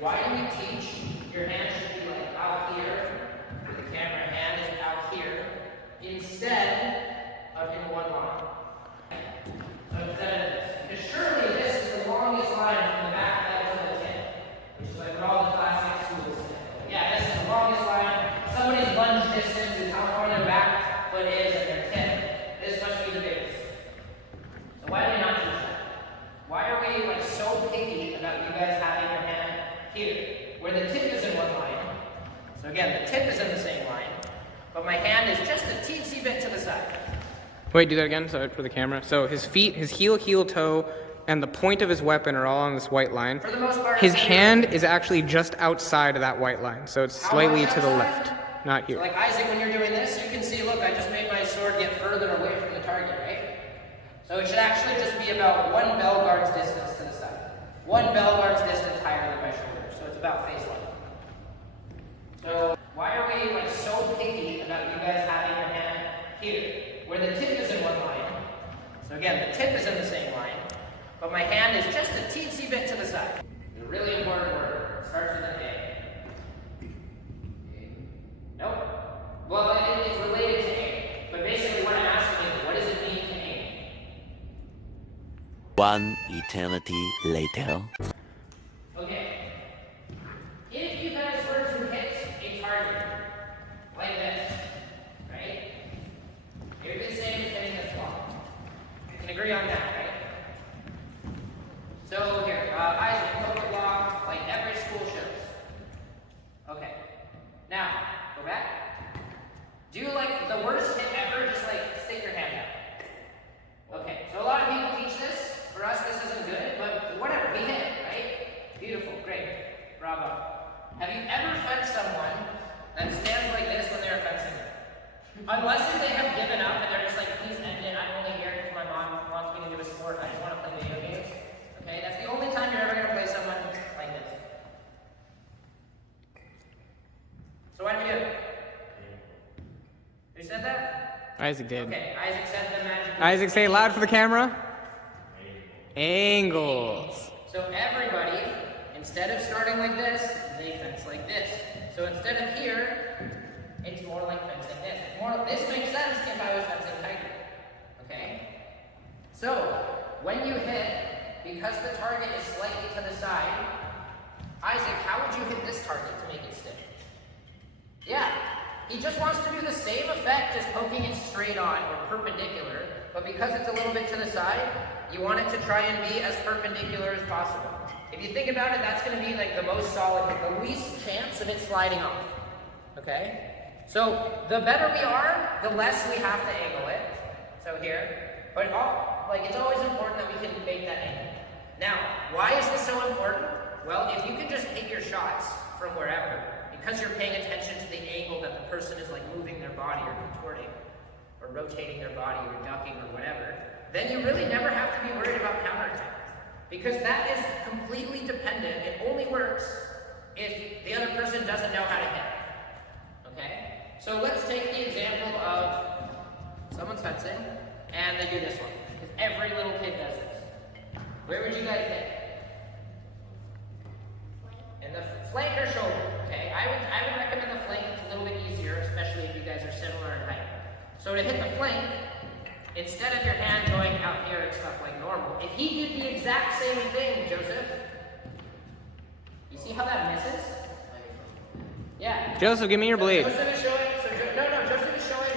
Why do we teach your hand should be like out here, the camera hand is out here, instead of in one line? So instead of this, because surely this is the longest line from the back leg to the tip, which is like what all the classic schools say. Yeah, this is the longest line. Somebody's lunge distance is how far their back foot is at their tip. This must be the biggest. So why do we not teach that? Why are we like so picky about you guys having your hand here, where the tip is in one line? So again, the tip is in the same line, but my hand is just a teensy bit to the side. Wait, do that again, so for the camera. So his feet, his heel, toe, and the point of his weapon are all on this white line. For the most part, his hand is actually just outside of that white line, so it's slightly to the left, not here. So like Isaac, when you're doing this, you can see, look, I just made my sword get further away from the target, right? So it should actually just be about one bell guard's distance to the side. One bell guard's distance higher than my shoulder, so it's about face level. So why are we like so picky about you guys having your hand here, where the tip is in one line? So again, the tip is in the same line, but my hand is just a teensy bit to the side. It's a really important word. It starts with an A. Nope. Well, it's related to A, but basically what I'm asking is, what does it mean to aim? One eternity later. Okay. If you guys were to hit a target like this, right? It would be the same as hitting this wall. You can agree on that, right? So here, Isaac, poke a block like every school shows. Okay. Now, go back. Do like the worst hit ever, just like stick your hand out. Okay, so a lot of people teach this. For us, this isn't good, but whatever, we hit it, right? Beautiful, great, bravo. Have you ever fenced someone that stands like this when they're fencing you? Unless if they have given up and they're just like, please end it, I'm only here because my mom wants me to do a sport, I just want to play video games. Okay, that's the only time you're ever going to play someone like this. So why do we do it? Who said that? Isaac did. Okay, Isaac said the magic. Isaac, say it loud for the camera. Angles. So everybody, instead of starting like this, they fence like this. So instead of here, it's more like fencing this. This makes sense if I was fencing tighter. Okay? So when you hit, because the target is slightly to the side, Isaac, how would you hit this target to make it stick? Yeah, he just wants to do the same effect as poking it straight on or perpendicular, but because it's a little bit to the side, you want it to try and be as perpendicular as possible. If you think about it, that's going to be like the most solid, the least chance of it sliding off. Okay? So the better we are, the less we have to angle it. So here, but it's always important that we can make that angle. Now, why is this so important? Well, if you can just hit your shots from wherever, because you're paying attention to the angle that the person is like moving their body or contorting, or rotating their body or ducking or whatever, then you really never have to be worried about counterattack. Because that is completely dependent. It only works if the other person doesn't know how to hit. Okay? So let's take the example of someone's fencing, and they do this one. Because every little kid does this. Where would you guys hit? In the flank or shoulder. Okay? I would recommend the flank. It's a little bit easier, especially if you guys are similar in height. So to hit the flank, instead of your hand going out here and stuff like normal, if he did the exact same thing, Joseph, you see how that misses? Yeah. Joseph, give me your blade. Joseph is showing. Joseph is showing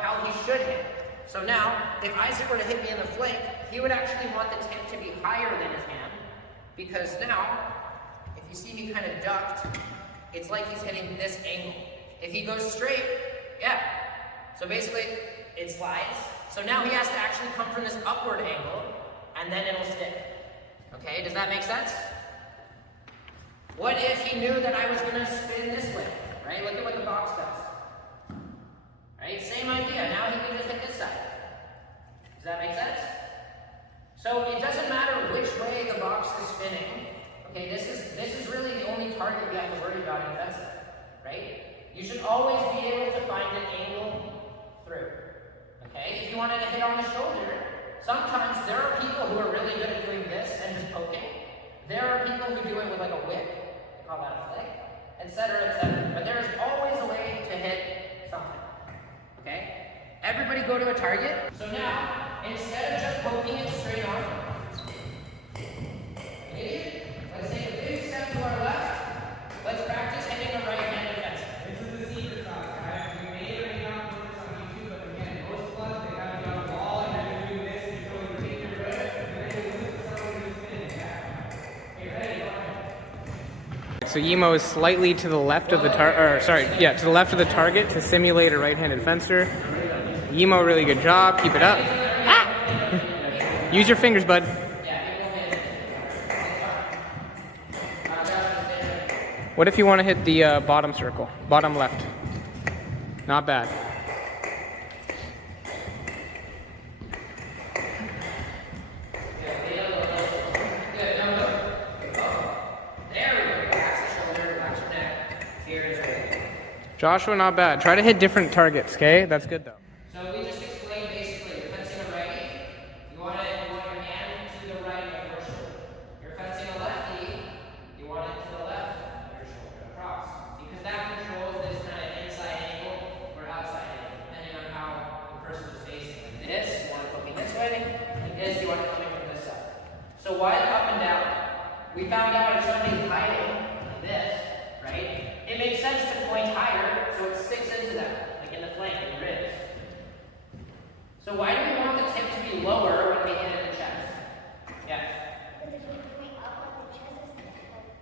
how he should hit. So now, if Isaac were to hit me in the flank, he would actually want the tip to be higher than his hand, because now, if you see me kind of ducked, it's like he's hitting this angle. If he goes straight, yeah. So basically, it slides. So now he has to actually come from this upward angle, and then it'll stick. Okay, does that make sense? What if he knew that I was going to spin this way? Right? Look at what the box does. Right? Same idea. Now he can just hit this side. Does that make sense? So it doesn't matter which way the box is spinning. Okay, this is really the only target you have to worry about in fencing. Right? You should always be able to find an angle through. Okay? If you wanted to hit on the shoulder, sometimes there are people who are really good at doing this and just poking. There are people who do it with like a whip, they call that a flick, etc., etc. But there's always a way to hit something. Okay? Everybody go to a target. So now, instead of just poking it straight on, idiot, let's take a big step to our left. Let's practice hitting a right-handed fence. This is the secret sauce, guys. We may or may not put this on YouTube, but again, most clubs, they have you on the wall, and you're doing this, and you're going to take your grip, and then you lose to someone who's spinning back. Okay, ready? Go ahead. So Yimo is slightly to the left of the to the left of the target to simulate a right-handed fencer. Yimo, really good job. Keep it up. Ah! Use your fingers, bud. What if you want to hit the bottom circle? Bottom left. Not bad. Joshua, not bad. Try to hit different targets, okay? That's good though. So we just explained basically, you're fencing a righty, you want your hand to the right of your shoulder. You're fencing a lefty, you want it to the left of your shoulder across. Because that controls this kind of inside angle or outside angle, depending on how the person is facing. Like this, you want it looking this way, like this, you want it coming from this side. So why the up and down? We found out if somebody's hiding like this, right? It makes sense to point higher so it sticks into that, like in the flank, in the ribs. So why do we want the tip to be lower when we hit it in the chest? Yeah. Because if you point up on the chest,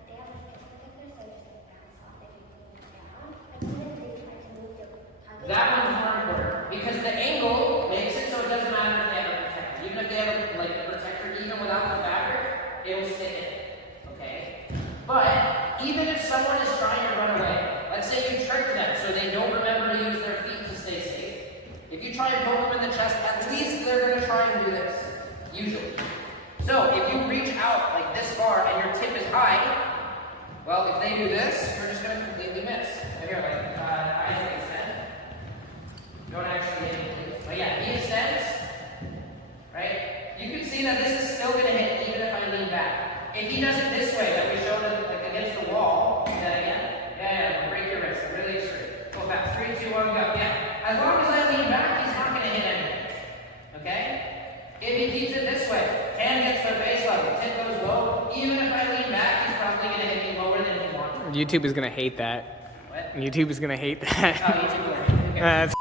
they have like pistol pickers, so just like bounce off. If you point down, and then they try to move the target. That one's more important because the angle makes it so it doesn't matter if they have a protector. Even if they have like a protector, even without the fabric, it will stick in. Okay? But even if someone is trying to run away, let's say you trick them so they don't remember to use their feet to stay safe. If you try and poke them in the chest, at least they're going to try and do this, usually. So if you reach out like this far and your tip is high, well, if they do this, you're just going to completely miss. And here, like, Isaac extend. Don't actually hit it, but yeah, he extends, right? You can see that this is still going to hit even if I lean back. If he does it this way, that we showed him like against the wall, do that again. Yeah, break your wrist, really straight. Go back, 3, 2, 1, go. Yeah, as long as I lean back, he's not going to hit anything. Okay? If he keeps it this way, hand gets their face level, tip goes low, even if I lean back, he's probably going to hit me lower than he wants. YouTube is gonna hate that. What? YouTube is gonna hate that. Oh, YouTube will hate it. Okay.